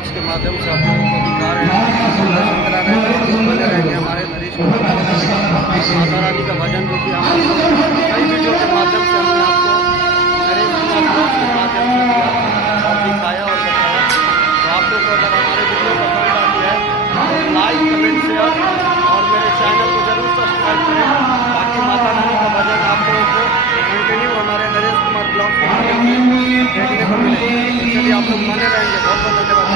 Blogs के माध्यम से आप लोगों को दिखा रहे हैं, दर्शन करा रहे हैं। बने रहेंगे हमारे नरेश माता रानी का भजन, जो कि हम कई वीडियो के माध्यम से हमने आपको नरेश ब्लॉग्स के माध्यम से दिया और दिखाया और बताया। तो आप लोग को अगर हमारे वीडियो पसंद आती है तो लाइक, कमेंट, शेयर और मेरे चैनल को जरूर सब्सक्राइब करें, ताकि माता रानी का भजन आप लोगों को कंटिन्यू हमारे नरेश कुमार ब्लॉग्स के माध्यम से देखने को मिले। चलिए आप लोग बने रहेंगे। बहुत बहुत धन्यवाद।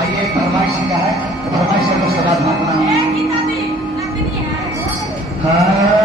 आइए फरमाइश का है, फरमाइश को सदा भागना। हाँ